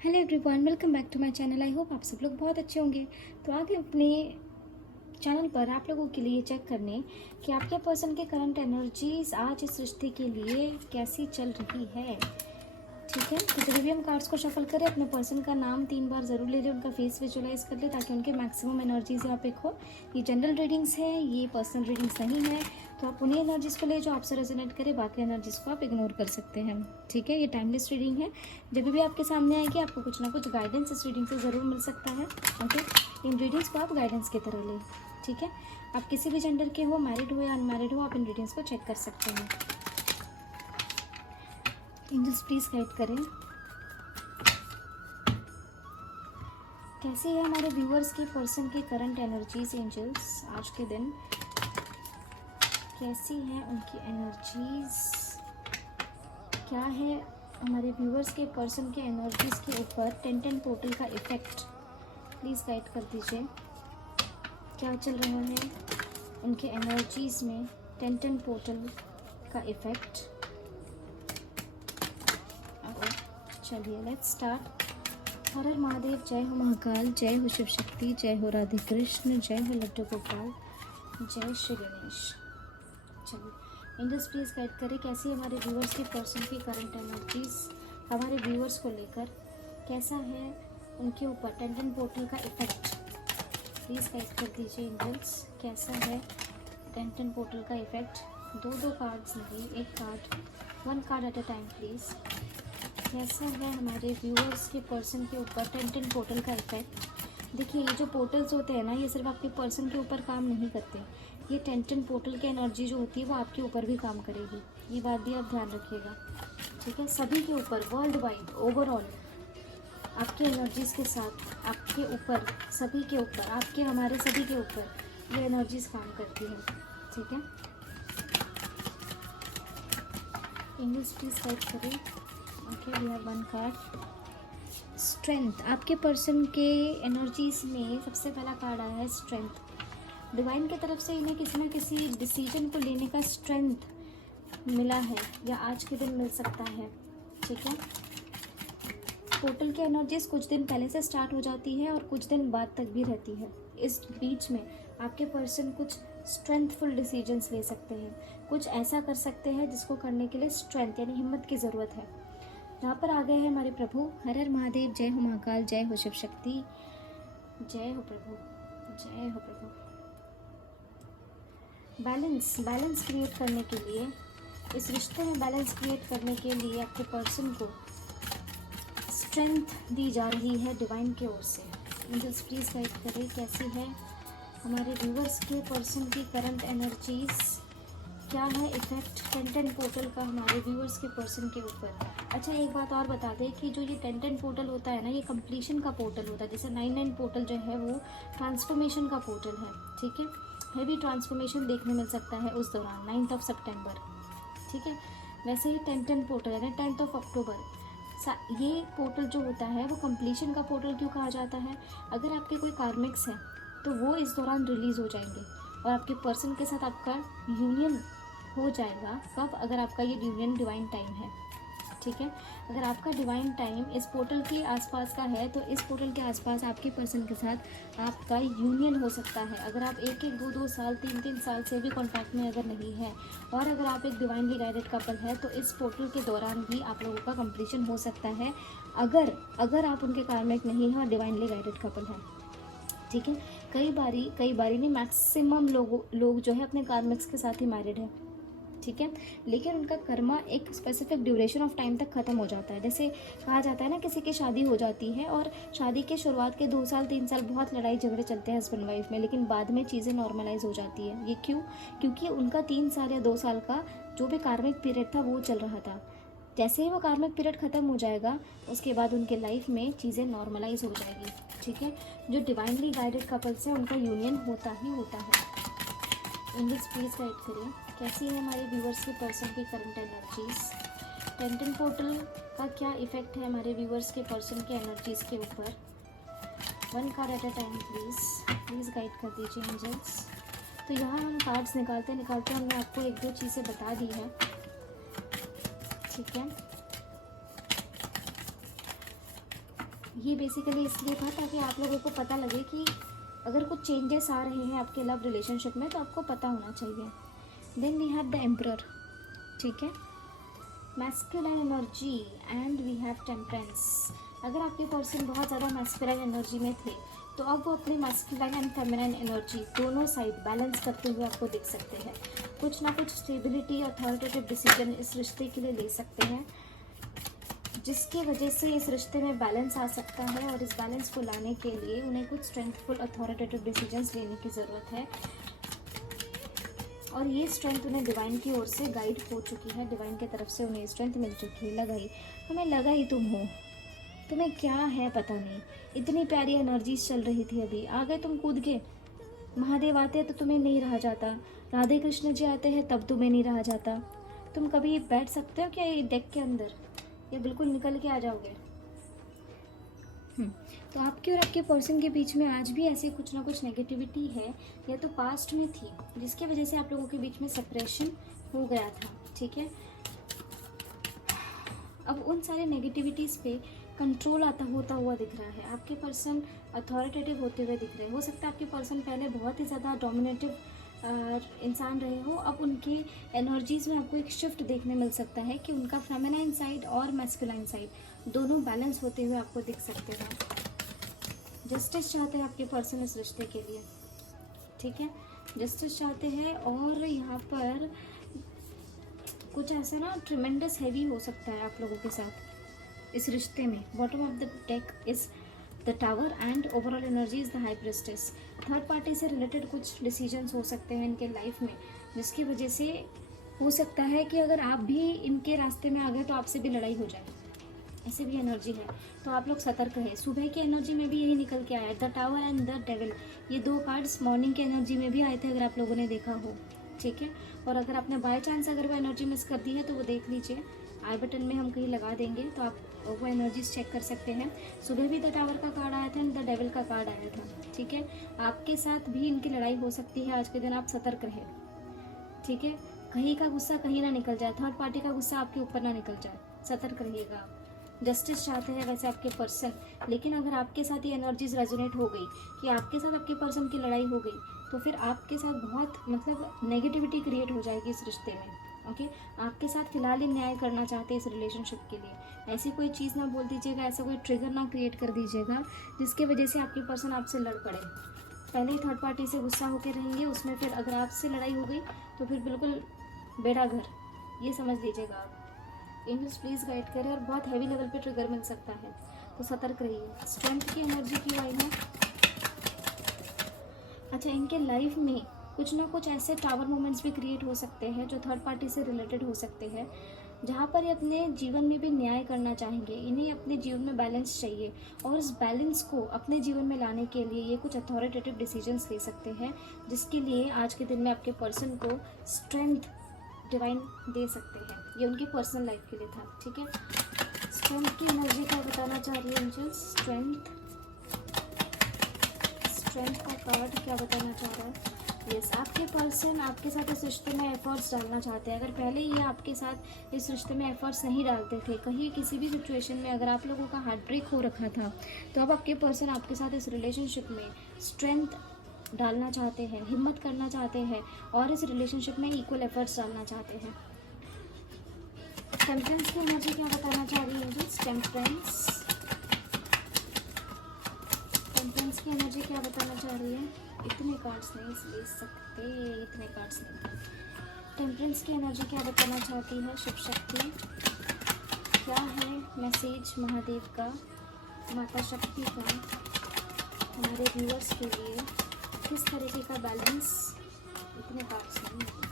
Hello everyone, welcome back to my channel. I hope आप सब लोग बहुत अच्छे होंगे। तो आगे अपने चैनल पर आप लोगों के लिए चेक करने कि आपके पर्सन के करंट एनर्जीज आज इस रिश्ते के लिए कैसी चल रही है। ठीक है, तो जब भी हम कार्ड्स को शफल करें अपने पर्सन का नाम 3 बार ज़रूर ले लें, उनका फेस विजुअलाइज कर ले ताकि उनके मैक्सिमम एनर्जीज यहाँ पे हो। ये जनरल रीडिंग्स है, ये पर्सनल रीडिंग्स नहीं है, तो आप उन्हीं एनर्जीज को ले जो आपसे रेजोनेट करे, बाकी एनर्जीज को आप इग्नोर कर सकते हैं। ठीक है, ये टाइमलेस रीडिंग है। जब भी आपके सामने आएगी आपको कुछ ना कुछ गाइडेंस इस रीडिंग से ज़रूर मिल सकता है। ओके, इन रीडिंग्स को आप गाइडेंस की तरह लें। ठीक है, आप किसी भी जेंडर के हो, मैरिड हो या अनमैरिड हो, आप इन रीडिंग्स को चेक कर सकते हैं। एंजल्स प्लीज़ गाइड करें, कैसी है हमारे व्यूअर्स के पर्सन की करंट एनर्जीज। एंजल्स आज के दिन कैसी है उनकी एनर्जीज, क्या है हमारे व्यूअर्स के पर्सन के एनर्जीज के ऊपर 10 पोर्टल का इफेक्ट। प्लीज़ गाइड कर दीजिए, क्या चल रहा है उनके एनर्जीज में 10 पोर्टल का इफेक्ट। चलिए लेट्स स्टार्ट। हर हर महादेव, जय हो महाकाल, जय हो शिव शक्ति, जय हो राधे कृष्ण, जय हो लड्डू गोपाल, जय श्री गणेश। चलिए एंजल्स प्लीज़ गाइड करें, कैसी हमारे व्यूअर्स के पर्सन की करंट एनर्जीज हमारे व्यूअर्स को लेकर, कैसा है उनके ऊपर 10 पोर्टल का इफेक्ट। प्लीज़ गाइड कर दीजिए एंजल्स, कैसा है 10 पोर्टल का इफेक्ट। दो कार्ड्स नहीं, एक card, 1 card at a time please. कैसा है हमारे व्यूअर्स के पर्सन के ऊपर 10 पोर्टल का इफेक्ट। देखिए, ये जो पोर्टल्स होते हैं ना, ये सिर्फ आपके पर्सन के ऊपर काम नहीं करते। ये 10 पोर्टल की एनर्जी जो होती है वो आपके ऊपर भी काम करेगी, ये बात भी आप ध्यान रखिएगा। ठीक है, सभी के ऊपर, वर्ल्ड वाइड, ओवरऑल आपके एनर्जीज़ के साथ आपके ऊपर, सभी के ऊपर, आपके हमारे सभी के ऊपर ये एनर्जीज काम करती है। ठीक है, इंग्लिश प्लीज टाइप करें। Okay, we have 1 card, strength. आपके पर्सन के एनर्जीज में सबसे पहला कार्ड आया है स्ट्रेंथ। डिवाइन की तरफ से इन्हें किसी ना किसी डिसीजन को लेने का स्ट्रेंथ मिला है या आज के दिन मिल सकता है। ठीक है, पोर्टल की एनर्जीज कुछ दिन पहले से स्टार्ट हो जाती है और कुछ दिन बाद तक भी रहती है। इस बीच में आपके पर्सन कुछ स्ट्रेंथफुल डिसीजंस ले सकते हैं, कुछ ऐसा कर सकते हैं जिसको करने के लिए स्ट्रेंथ यानी हिम्मत की ज़रूरत है। यहाँ पर आ गए हैं हमारे प्रभु। हर हर महादेव, जय हो महाकाल, जय हो शिव शक्ति, जय हो प्रभु, जय हो प्रभु। बैलेंस क्रिएट करने के लिए, इस रिश्ते में बैलेंस क्रिएट करने के लिए आपके पर्सन को स्ट्रेंथ दी जा रही है डिवाइन की ओर से। एंजल्स प्लीज गाइड करें, कैसी है हमारे व्यूअर्स के पर्सन की करंट एनर्जीज, क्या है इफेक्ट 10 पोर्टल का हमारे व्यूअर्स के पर्सन के ऊपर। अच्छा, एक बात और बता दें कि जो ये 10 पोर्टल होता है ना, ये कंप्लीशन का पोर्टल होता है। जैसे 9 पोर्टल जो है वो ट्रांसफॉर्मेशन का पोर्टल है। ठीक है, हैवी ट्रांसफॉर्मेशन देखने मिल सकता है उस दौरान 9 सितंबर। ठीक है, वैसे ही 10 पोर्टल है ना, 10 अक्टूबर, ये पोर्टल जो होता है वो कंप्लीशन का पोर्टल क्यों कहा जाता है। अगर आपके कोई कार्मिक्स हैं तो वो इस दौरान रिलीज़ हो जाएंगे और आपके पर्सन के साथ आपका यूनियन हो जाएगा। कब? अगर आपका ये यूनियन डिवाइन टाइम है। ठीक है, अगर आपका डिवाइन टाइम इस पोर्टल के आसपास का है तो इस पोर्टल के आसपास आपके पर्सन के साथ आपका यूनियन हो सकता है। अगर आप 1-1, 2-2 साल, 3-3 साल से भी कॉन्टैक्ट में अगर नहीं है और अगर आप एक डिवाइनली गाइडेड कपल है तो इस पोर्टल के दौरान भी आप लोगों का कंप्लीशन हो सकता है, अगर आप उनके कार्मिक नहीं हैं और डिवाइनली गाइडेड कपल है। ठीक है, कई बारी नहीं, मैक्सिमम लोग जो है अपने कार्मिक्स के साथ ही मैरिड है। ठीक है, लेकिन उनका कर्मा एक स्पेसिफिक ड्यूरेशन ऑफ टाइम तक ख़त्म हो जाता है। जैसे कहा जाता है ना, किसी की शादी हो जाती है और शादी के शुरुआत के 2 साल 3 साल बहुत लड़ाई झगड़े चलते हैं हस्बैंड वाइफ में, लेकिन बाद में चीज़ें नॉर्मलाइज हो जाती है। ये क्यों? क्योंकि उनका 3 साल या 2 साल का जो भी कार्मिक पीरियड था वो चल रहा था। जैसे ही वो कार्मिक पीरियड ख़त्म हो जाएगा उसके बाद उनके लाइफ में चीज़ें नॉर्मलाइज हो जाएगी। ठीक है, जो डिवाइनली गाइडेड कपल्स हैं उनका यूनियन होता ही होता है। इंग्लिश प्लीज गाइड करिए, कैसी है हमारे व्यूअर्स के पर्सन की करंट एनर्जीज। 10 पोर्टल का क्या इफेक्ट है हमारे व्यूअर्स के पर्सन के एनर्जीज के ऊपर। 1 card at a time please guide कर दीजिए एंजल्स। तो यहाँ हम कार्ड्स निकालते हमने आपको 1-2 चीज़ें बता दी है। ठीक है, ये बेसिकली इसलिए था ताकि आप लोगों को पता लगे कि अगर कुछ चेंजेस आ रहे हैं आपके लव रिलेशनशिप में तो आपको पता होना चाहिए। Then we have the emperor, ठीक है, masculine energy and we have temperance. अगर आपके पर्सन बहुत ज़्यादा मैस्कुलिन एनर्जी में थे तो अब वो अपनी मैस्कुलिन एंड फेमिनिन एनर्जी दोनों साइड बैलेंस करते हुए आपको दिख सकते हैं। कुछ ना कुछ स्टेबिलिटी, अथॉरिटेटिव डिसीजन इस रिश्ते के लिए ले सकते हैं, जिसकी वजह से इस रिश्ते में बैलेंस आ सकता है। और इस बैलेंस को लाने के लिए उन्हें कुछ स्ट्रेंथफुल अथॉरिटेटिव डिसीजंस लेने की ज़रूरत है, और ये स्ट्रेंथ उन्हें डिवाइन की ओर से गाइड हो चुकी है। डिवाइन की तरफ से उन्हें स्ट्रेंथ मिल चुकी है। लगा ही हमें, लगा ही तुम हो, तुम्हें क्या है पता नहीं। इतनी प्यारी एनर्जीज चल रही थी, अभी आ गए तुम कूद के। महादेव आते हैं तो तुम्हें नहीं रहा जाता, राधे कृष्ण जी आते हैं तब तुम्हें नहीं रहा जाता। तुम कभी बैठ सकते हो क्या ये डेक के अंदर, या बिल्कुल निकल के आ जाओगे? तो आपके और आपके पर्सन के बीच में आज भी ऐसे कुछ ना कुछ नेगेटिविटी है, या तो पास्ट में थी जिसकी वजह से आप लोगों के बीच में सेपरेशन हो गया था, ठीक है। अब उन सारे नेगेटिविटीज़ पे कंट्रोल होता हुआ दिख रहा है। आपके पर्सन अथॉरिटेटिव होते हुए दिख रहे हैं। हो सकता है आपके पर्सन पहले बहुत ही ज़्यादा डोमिनेटिव इंसान रहे हो, अब उनके एनर्जीज़ में आपको एक शिफ्ट देखने मिल सकता है कि उनका फेमिनाइन साइड और मैस्कुलाइन साइड दोनों बैलेंस होते हुए आपको दिख सकते हैं। जस्टिस चाहते हैं आपके पर्सन इस रिश्ते के लिए, ठीक है, जस्टिस चाहते हैं। और यहाँ पर कुछ ऐसा ना ट्रिमेंडस हैवी हो सकता है आप लोगों के साथ इस रिश्ते में। Bottom of the deck is the tower and overall energy is the high priestess. Third party से रिलेटेड कुछ डिसीजंस हो सकते हैं इनके लाइफ में, जिसकी वजह से हो सकता है कि अगर आप भी इनके रास्ते में आ गए तो आपसे भी लड़ाई हो जाए, ऐसे भी एनर्जी है। तो आप लोग सतर्क रहे। सुबह की एनर्जी में भी यही निकल के आया, the tower and the devil. ये दो कार्ड्स मॉर्निंग की एनर्जी में भी आए थे, अगर आप लोगों ने देखा हो, ठीक है। और अगर आपने बाय चांस अगर वो एनर्जी मिस कर दी है तो वो देख लीजिए, आई बटन में हम कहीं लगा देंगे तो आप वो एनर्जीज चेक कर सकते हैं। सुबह भी द टावर का कार्ड आया था एंड द डेविल का कार्ड आया था, ठीक है। आपके साथ भी इनकी लड़ाई हो सकती है आज के दिन, आप सतर्क रहे, ठीक है। कहीं का गुस्सा कहीं ना निकल जाए, थर्ड पार्टी का गुस्सा आपके ऊपर ना निकल जाए, सतर्क रहिएगा आप। जस्टिस चाहते हैं वैसे आपके पर्सन, लेकिन अगर आपके साथ ये एनर्जीज रेजोनेट हो गई कि आपके साथ आपके पर्सन की लड़ाई हो गई तो फिर आपके साथ बहुत मतलब नेगेटिविटी क्रिएट हो जाएगी इस रिश्ते में, ओके। आपके साथ फिलहाल ही न्याय करना चाहते हैं इस रिलेशनशिप के लिए। ऐसी कोई चीज़ ना बोल दीजिएगा, ऐसा कोई ट्रिगर ना क्रिएट कर दीजिएगा जिसके वजह से आपके पर्सन आपसे लड़ पड़े। पहले ही थर्ड पार्टी से गुस्सा होकर रहेंगे, उसमें फिर अगर आपसे लड़ाई हो गई तो फिर बिल्कुल बेड़ा घर, ये समझ लीजिएगा आप। एंजल्स प्लीज़ गाइड करें, और बहुत हैवी लेवल पे ट्रिगर मिल सकता है, तो सतर्क रहिए। स्ट्रेंथ की एनर्जी क्यों आई है? अच्छा, इनके लाइफ में कुछ ना कुछ ऐसे टावर मोमेंट्स भी क्रिएट हो सकते हैं जो थर्ड पार्टी से रिलेटेड हो सकते हैं, जहाँ पर ये अपने जीवन में भी न्याय करना चाहेंगे। इन्हें अपने जीवन में बैलेंस चाहिए, और इस बैलेंस को अपने जीवन में लाने के लिए ये कुछ अथॉरिटेटिव डिसीजंस ले सकते हैं, जिसके लिए आज के दिन में आपके पर्सन को स्ट्रेंथ डिवाइन दे सकते हैं। ये उनकी पर्सनल लाइफ के लिए था, ठीक है। स्ट्रेंथ की एनर्जी क्या बताना चाह रही है एंजल्स? स्ट्रेंथ का कार्ड क्या बताना चाह रहा है? यस, आपके पर्सन आपके साथ इस रिश्ते में एफर्ट्स डालना चाहते हैं। अगर पहले ये आपके साथ इस रिश्ते में एफर्ट्स नहीं डालते थे, कहीं किसी भी सिचुएशन में अगर आप लोगों का हार्ट ब्रेक हो रखा था, तो अब आपके पर्सन आपके साथ इस रिलेशनशिप में स्ट्रेंथ डालना चाहते हैं, हिम्मत करना चाहते हैं, और इस रिलेशनशिप में इक्वल एफर्ट्स डालना चाहते हैं। टेम्परेंस की एनर्जी क्या बताना चाह रही है? टेम्परेंस की एनर्जी क्या बताना चाह रही है? इतने कार्ड्स नहीं ले सकते, इतने कार्ड्स नहीं। टेम्परेंस की एनर्जी क्या बताना चाहती है शिव शक्ति? क्या है मैसेज महादेव का, माता शक्ति का हमारे व्यूअर्स के लिए? किस तरीके का बैलेंस? इतने कार्ड्स नहीं।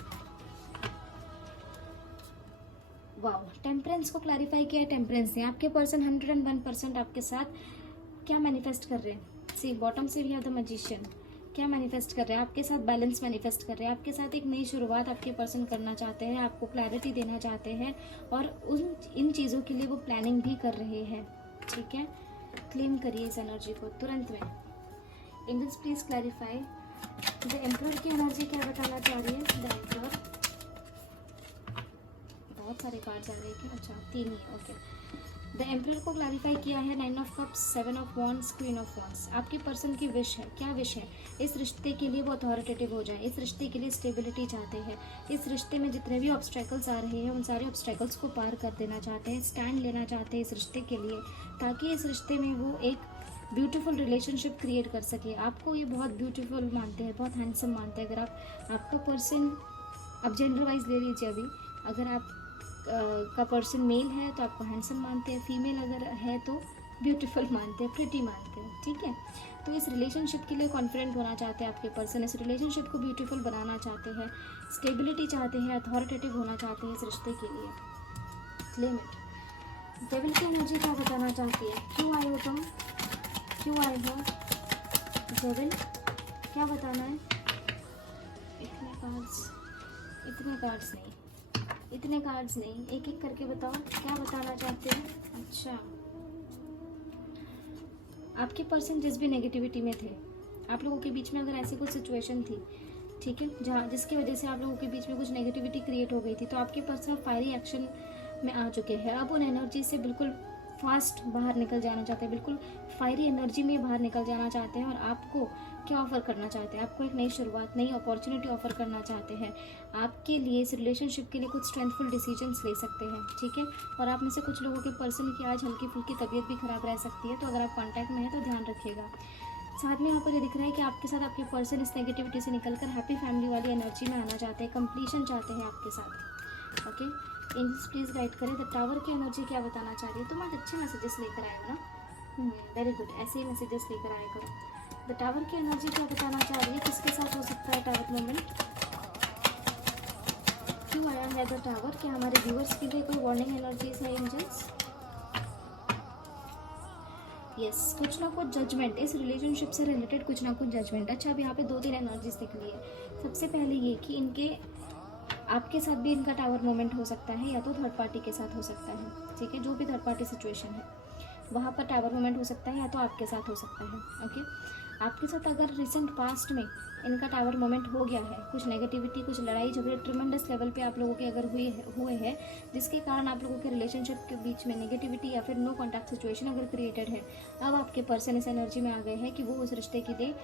वाओ, टेम्परेंस को क्लैरिफाई किया है टेम्परेंस ने। आपके पर्सन 101% आपके साथ क्या मैनिफेस्ट कर रहे हैं? सी बॉटम से भी है द मैजिशियन। क्या मैनिफेस्ट कर रहे हैं? आपके साथ बैलेंस मैनिफेस्ट कर रहे हैं। आपके साथ एक नई शुरुआत आपके पर्सन करना चाहते हैं, आपको क्लैरिटी देना चाहते हैं, और इन चीज़ों के लिए वो प्लानिंग भी कर रहे हैं, ठीक है। क्लेम करिए इस एनर्जी को तुरंत में। Angels please clarify the emperor की एनर्जी क्या बताना चाह रही है? द एम्परर, बहुत सारे कार्ड्स आ रहे हैं क्या? अच्छा, 3 ही, ओके। द एम्परर को क्लैरिफाई किया है 9 of cups, 7 of wands, queen of wands. आपके पर्सन की विश है, क्या विश है? इस रिश्ते के लिए वो अथॉरिटेटिव हो जाए, इस रिश्ते के लिए स्टेबिलिटी चाहते हैं, इस रिश्ते में जितने भी ऑब्स्टेकल्स आ रहे हैं उन सारे ऑब्स्टेकल्स को पार कर देना चाहते हैं, स्टैंड लेना चाहते हैं इस रिश्ते के लिए, ताकि इस रिश्ते में वो एक ब्यूटीफुल रिलेशनशिप क्रिएट कर सके। आपको ये बहुत ब्यूटीफुल मानते हैं, बहुत हैंडसम मानते हैं। अगर आपका पर्सन, अब जेंडर वाइज ले लीजिए, अभी अगर आप का पर्सन मेल है तो आपको हैंडसम मानते हैं, फीमेल अगर है तो ब्यूटीफुल मानते हैं, प्रिटी मानते हैं, ठीक है। तो इस रिलेशनशिप के लिए कॉन्फिडेंट होना चाहते हैं आपके पर्सन, इस रिलेशनशिप को ब्यूटीफुल बनाना चाहते हैं, स्टेबिलिटी चाहते हैं, अथॉरिटेटिव होना चाहते हैं इस रिश्ते के लिए। Claim it. डेविल की एनर्जी क्या बताना चाहती है? क्यों आए हो तुम, क्यों आए हो डेविल, क्या बताना है? इतने कार्ड्स नहीं, एक एक करके बताओ क्या बताना चाहते हैं। अच्छा, आपके पर्सन जिस भी नेगेटिविटी में थे, आप लोगों के बीच में अगर ऐसी कुछ सिचुएशन थी, ठीक है, जहाँ जिसकी वजह से आप लोगों के बीच में कुछ नेगेटिविटी क्रिएट हो गई थी, तो आपके पर्सन फायरी एक्शन में आ चुके हैं। अब उन एनर्जी से बिल्कुल फास्ट बाहर निकल जाना चाहते हैं, बिल्कुल फायरी एनर्जी में बाहर निकल जाना चाहते हैं। और आपको क्या ऑफ़र करना चाहते हैं? आपको एक नई शुरुआत, नई अपॉर्चुनिटी ऑफ़र करना चाहते हैं। आपके लिए इस रिलेशनशिप के लिए कुछ स्ट्रेंथफुल डिसीजंस ले सकते हैं, ठीक है। और आप में से कुछ लोगों के पर्सन की आज हल्की फुल्की तबीयत भी खराब रह सकती है, तो अगर आप कॉन्टैक्ट में हैं तो ध्यान रखिएगा। साथ में यहाँ पर ये दिख रहा है कि आपके साथ आपके पर्सन इस नेगेटिविटी से निकलकर हैप्पी फैमिली वाली एनर्जी में आना चाहते हैं, कंप्लीशन चाहते हैं आपके साथ। ओके, एंजल्स प्लीज़ गाइड करें। द टावर की एनर्जी क्या बताना चाह रही है? तुम आज अच्छे मैसेजेस लेकर आए हो ना, वेरी गुड, ऐसे ही मैसेजेस लेकर आया करो। द टावर की एनर्जी क्या बताना चाह रही है? किसके साथ हो सकता है टावर मोमेंट? क्यों आया है द टावर? क्या हमारे व्यूअर्स के लिए कोई वार्निंग एनर्जीज है एंजल्स? यस, कुछ ना कुछ जजमेंट, इस रिलेशनशिप से रिलेटेड कुछ ना कुछ जजमेंट। अच्छा, अब यहाँ पे 2-3 एनर्जीज दिख रही है। सबसे पहले ये कि इनके, आपके साथ भी इनका टावर मोमेंट हो सकता है, या तो थर्ड पार्टी के साथ हो सकता है, ठीक है। जो भी थर्ड पार्टी सिचुएशन है वहाँ पर टावर मोमेंट हो सकता है, या तो आपके साथ हो सकता है। ओके, आपके साथ अगर रिसेंट पास्ट में इनका टावर मोमेंट हो गया है, कुछ नेगेटिविटी, कुछ लड़ाई झगड़े ट्रिमेंडस लेवल पे आप लोगों के अगर हुए हैं, जिसके कारण आप लोगों के रिलेशनशिप के बीच में नेगेटिविटी या फिर नो कॉन्टैक्ट सिचुएशन अगर क्रिएटेड है, अब आपके पर्सन इस एनर्जी में आ गए हैं कि वो उस रिश्ते के लिए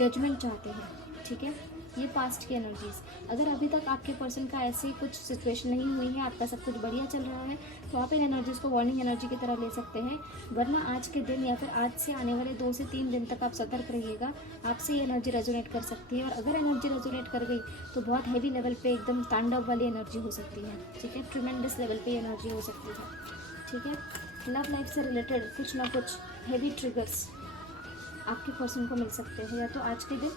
जजमेंट चाहते हैं, ठीक है। ये पास्ट की एनर्जीज। अगर अभी तक आपके पर्सन का ऐसी कुछ सिचुएशन नहीं हुई है, आपका सब कुछ बढ़िया चल रहा है, तो आप इन एनर्जीज को वार्निंग एनर्जी की तरह ले सकते हैं। वरना आज के दिन या फिर आज से आने वाले 2 से 3 दिन तक आप सतर्क रहिएगा, आपसे ये एनर्जी रेजोनेट कर सकती है। और अगर एनर्जी रेजोनेट कर गई तो बहुत हैवी लेवल पे एकदम तांडव वाली एनर्जी हो सकती है, ठीक है, ट्रिमेंडस लेवल पे एनर्जी हो सकती है, ठीक है। लव लाइफ से रिलेटेड कुछ ना कुछ हैवी ट्रिगर्स आपके पर्सन को मिल सकते हैं, या तो आज के दिन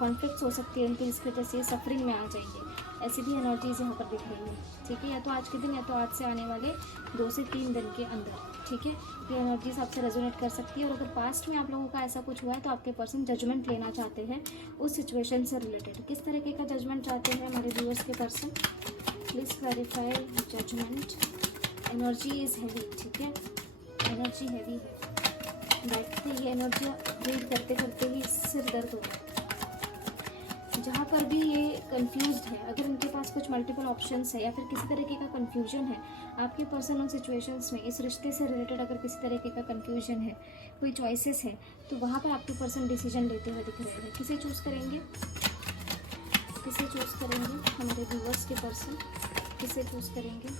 कॉन्फ्लिक्ट्स हो सकती है इनकी, जिसकी वजह से सफरिंग में आ जाएंगे, ऐसी भी एनर्जीज यहाँ पर दिख रही है, ठीक है। या तो आज के दिन या तो आज से आने वाले 2 से 3 दिन के अंदर, ठीक है, ये एनर्जीज आपसे रेजोनेट कर सकती है। और अगर पास्ट में आप लोगों का ऐसा कुछ हुआ है तो आपके पर्सन जजमेंट लेना चाहते हैं उस सिचुएशन से रिलेटेड। किस तरीके का जजमेंट चाहते हैं हमारे व्यूअर्स के person? Please clarify judgement. Energy is heavy, ठीक है, एनर्जी हैवी है। बैठते ही एनर्जी रीड करते करते ही सिर दर्द होता है। जहाँ पर भी ये कंफ्यूज्ड है, अगर उनके पास कुछ मल्टीपल ऑप्शंस है या फिर किसी तरीके का कंफ्यूजन है आपके पर्सनल सिचुएशंस में, इस रिश्ते से रिलेटेड अगर किसी तरीके का कंफ्यूजन है, कोई चॉइसेस है, तो वहाँ पे आपके पर्सन डिसीजन लेते हुए दिख रहे हैं। किसे चूज़ करेंगे? किसे चूज़ करेंगे हमारे व्यूअर्स के पर्सन? किसे चूज़ करेंगे?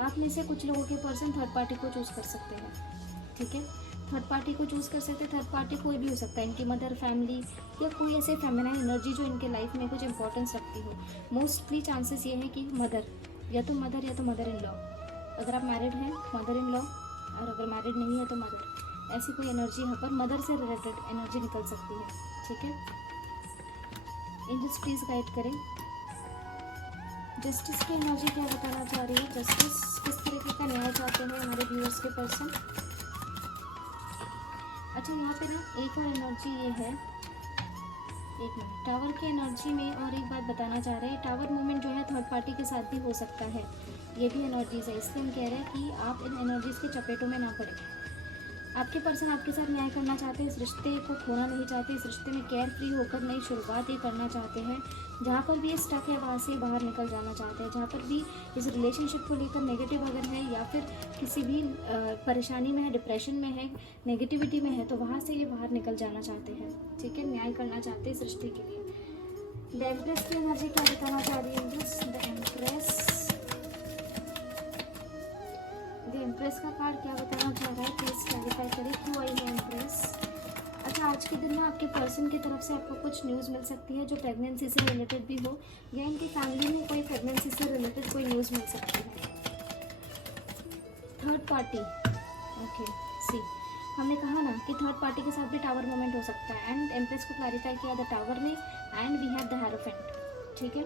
आप में से कुछ लोगों के पर्सन थर्ड पार्टी को चूज़ कर सकते हैं, ठीक है। थर्ड पार्टी को चूज़ कर सकते हैं। थर्ड पार्टी कोई भी हो सकता है, इनकी मदर, फैमिली, या कोई ऐसे फेमिनाइन एनर्जी जो इनके लाइफ में कुछ इंपॉर्टेंस रखती हो। मोस्टली चांसेस ये है कि मदर, या तो मदर या तो मदर इन लॉ। अगर आप मैरिड हैं मदर इन लॉ, और अगर मैरिड नहीं है तो मदर। ऐसी कोई एनर्जी यहाँ पर मदर से रिलेटेड एनर्जी निकल सकती है, ठीक है। एंजल्स प्लीज़ गाइड करें। जस्टिस की एनर्जी क्या बताना चाह रही है? जस्टिस किस तरीके का न्याय चाहते हैं हमारे व्यूअर्स के पर्सन? अच्छा, यहाँ पे ना एक और एनर्जी ये है, एक मिनट, टावर की एनर्जी में और एक बात बताना चाह रहे हैं। टावर मूवमेंट जो है थर्ड पार्टी के साथ भी हो सकता है, ये भी एनर्जीज है। इसलिए हम कह रहे हैं कि आप इन एनर्जीज के चपेटों में ना पड़े, आपके पर्सन आपके साथ न्याय करना चाहते हैं, इस रिश्ते को खोना नहीं चाहते, इस रिश्ते में केयर फ्री होकर नई शुरुआत ये करना चाहते हैं। जहाँ पर भी ये स्टक है वहाँ से बाहर निकल जाना चाहते हैं। जहाँ पर भी इस रिलेशनशिप को लेकर नेगेटिव अगर है या फिर किसी भी परेशानी में है, डिप्रेशन में है, नेगेटिविटी में है, तो वहाँ से ये बाहर निकल जाना चाहते हैं। ठीक है, न्याय करना चाहते हैं इस रिश्ते के लिए। द एम्प्रेस की एनर्जी क्या बताना चाह रही है? द एम्प्रेस का कार्ड क्या बताना चाह रहा है? प्लीज क्लैरिफाई करें क्यों आई है एम्प्रेस। अच्छा, आज के दिन में आपके पर्सन की तरफ से आपको कुछ न्यूज़ मिल सकती है जो प्रेगनेंसी से रिलेटेड भी हो, या इनकी फैमिली में कोई प्रेगनेंसी से रिलेटेड कोई न्यूज़ मिल सकती है। थर्ड पार्टी, ओके सी, हमने कहा ना कि थर्ड पार्टी के साथ भी टावर मोमेंट हो सकता है। एंड एम्प्रेस को क्लैरिफाई किया द टावर में, and we have the hierophant. ठीक है,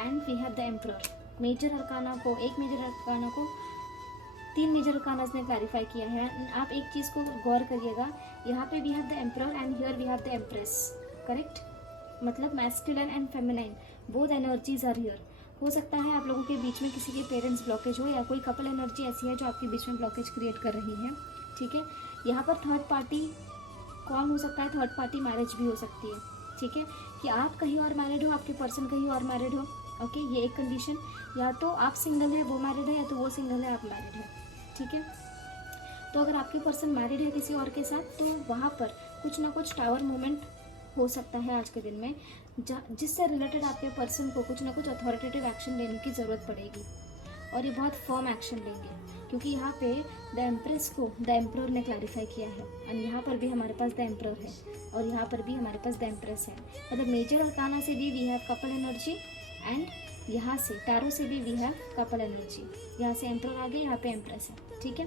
and we have the emperor. Major arcana को, एक मेजर अरकाना को 3 मेजर अरकानास ने क्लैरिफाई किया है। आप एक चीज़ को गौर करिएगा, यहाँ पे we have the emperor and here we have the empress. Correct, मतलब masculine and feminine both energies are here. हो सकता है आप लोगों के बीच में किसी के पेरेंट्स ब्लॉकेज हो, या कोई कपल एनर्जी ऐसी है जो आपके बीच में ब्लॉकेज क्रिएट कर रही है। ठीक है, यहाँ पर थर्ड पार्टी कौन हो सकता है? थर्ड पार्टी मैरिज भी हो सकती है। ठीक है, कि आप कहीं और मैरिड हो, आपके पर्सन कहीं और मैरिड हो। ओके, ये एक कंडीशन, या तो आप सिंगल है वो मैरिड है, या तो वो सिंगल है आप मैरिड है। ठीक है, तो अगर आपके पर्सन मैरिड है किसी और के साथ, तो वहाँ पर कुछ ना कुछ टावर मोमेंट हो सकता है आज के दिन में, जिससे रिलेटेड आपके पर्सन को कुछ ना कुछ अथॉरिटेटिव एक्शन लेने की ज़रूरत पड़ेगी। और ये बहुत फर्म एक्शन लेंगे, क्योंकि यहाँ पे द एम्प्रेस को द एम्परर ने क्लैरिफाई किया है, और यहाँ पर भी हमारे पास द एम्परर है, और यहाँ पर भी हमारे पास द एम्प्रेस है। मतलब मेजर अरकाना से भी we have couple energy, and यहाँ से टैरो से भी वी हैव कपल एनर्जी। यहाँ से एम्परर आ गए, यहाँ पे एम्प्रेस है। ठीक है,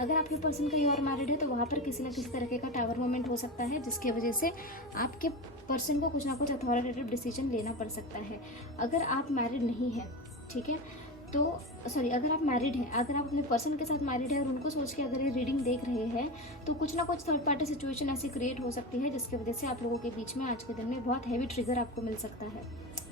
अगर आपके पर्सन कहीं और मैरिड है, तो वहाँ पर किसी न किसी तरीके का टावर मोमेंट हो सकता है, जिसकी वजह से आपके पर्सन को कुछ ना कुछ अथॉरिटेटिव डिसीजन लेना पड़ सकता है। अगर आप मैरिड नहीं है, ठीक है, तो सॉरी, अगर आप मैरिड हैं, अगर आप अपने पर्सन के साथ मैरिड है और उनको सोच के अगर ये रीडिंग देख रहे हैं, तो कुछ ना कुछ थर्ड पार्टी सिचुएशन ऐसी क्रिएट हो सकती है, जिसकी वजह से आप लोगों के बीच में आज के दिन में बहुत हैवी ट्रिगर आपको मिल सकता है।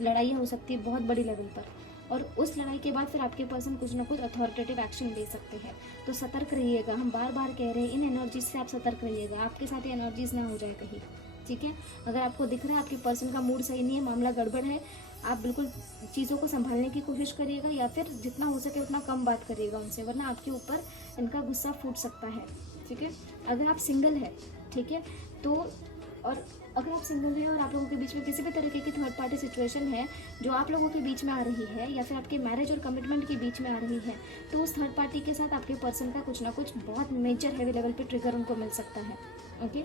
लड़ाई हो सकती है बहुत बड़ी लेवल पर, और उस लड़ाई के बाद फिर आपके पर्सन कुछ ना कुछ अथॉरिटेटिव एक्शन ले सकते हैं। तो सतर्क रहिएगा, हम बार बार कह रहे हैं, इन एनर्जीज से आप सतर्क रहिएगा, आपके साथ ये एनर्जीज ना हो जाए कहीं। ठीक है, अगर आपको दिख रहा है आपके पर्सन का मूड सही नहीं है, मामला गड़बड़ है, आप बिल्कुल चीज़ों को संभालने की कोशिश करिएगा, या फिर जितना हो सके उतना कम बात करिएगा उनसे, वरना आपके ऊपर इनका गुस्सा फूट सकता है। ठीक है, अगर आप सिंगल है, ठीक है, तो और अगर आप सिंगल हैं और आप लोगों के बीच में किसी भी तरीके की थर्ड पार्टी सिचुएशन है जो आप लोगों के बीच में आ रही है, या फिर आपके मैरिज और कमिटमेंट के बीच में आ रही है, तो उस थर्ड पार्टी के साथ आपके पर्सन का कुछ ना कुछ बहुत मेजर हैवी लेवल पे ट्रिगर उनको मिल सकता है। ओके,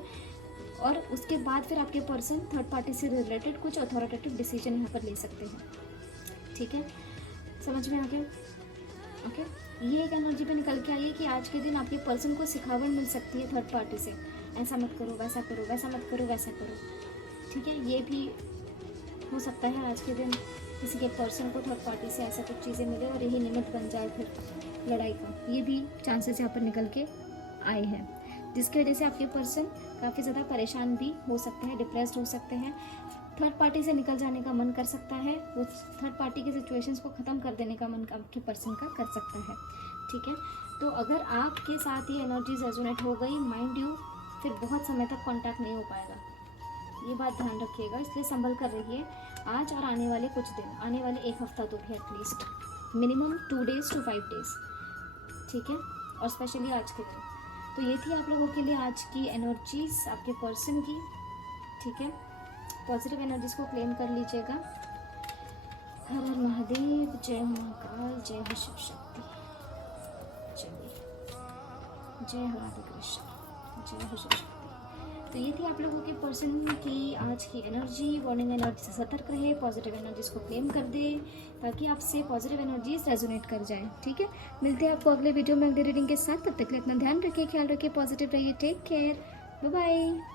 और उसके बाद फिर आपके पर्सन थर्ड पार्टी से रिलेटेड कुछ अथॉरिटेटिव डिसीजन यहाँ पर ले सकते हैं। ठीक है, समझ में आ गया? ओके, ये एक एनर्जी पे निकल के आई है कि आज के दिन आपके पर्सन को सिखावट मिल सकती है थर्ड पार्टी से, ऐसा मत करो, वैसा करो, वैसा मत करो, वैसा करो। ठीक है, ये भी हो सकता है आज के दिन किसी के पर्सन को थर्ड पार्टी से ऐसा कुछ चीज़ें मिले और यही निमित्त बन जाए फिर लड़ाई का। ये भी चांसेस यहाँ पर निकल के आए हैं, जिसकी वजह से आपके पर्सन काफ़ी ज़्यादा परेशान भी हो सकते हैं, डिप्रेस्ड हो सकते हैं, थर्ड पार्टी से निकल जाने का मन कर सकता है, वो थर्ड पार्टी के सिचुएशंस को ख़त्म कर देने का मन आपके पर्सन का कर सकता है। ठीक है, तो अगर आपके साथ ये एनर्जीज रेजोनेट हो गई, माइंड यू, फिर बहुत समय तक कांटेक्ट नहीं हो पाएगा, ये बात ध्यान रखिएगा। इसलिए संभल कर रहिए आज और आने वाले कुछ दिन, आने वाले एक हफ्ता तो भी at least, minimum 2 days to 5 days। ठीक है, और स्पेशली आज के दिन। तो ये थी आप लोगों के लिए आज की एनर्जीज आपके पर्सन की। ठीक है, पॉजिटिव एनर्जीज को क्लेम कर लीजिएगा। हर हर महादेव, जय महाकाल, जय हो शिव शक्ति, जय हो राधे कृष्ण, जय हो शिव शक्ति। तो ये थी आप लोगों के पर्सन की आज की एनर्जी। वार्निंग एनर्जी से सतर्क रहे, पॉजिटिव एनर्जीज को क्लेम कर दे, ताकि आपसे पॉजिटिव एनर्जीज रेजोनेट कर जाए। ठीक है, मिलते हैं आपको अगले वीडियो में अगले रीडिंग के साथ। तब तक के लिए अपना ध्यान रखिए, ख्याल रखिए, पॉजिटिव रहिए, टेक केयर, बाय बाय।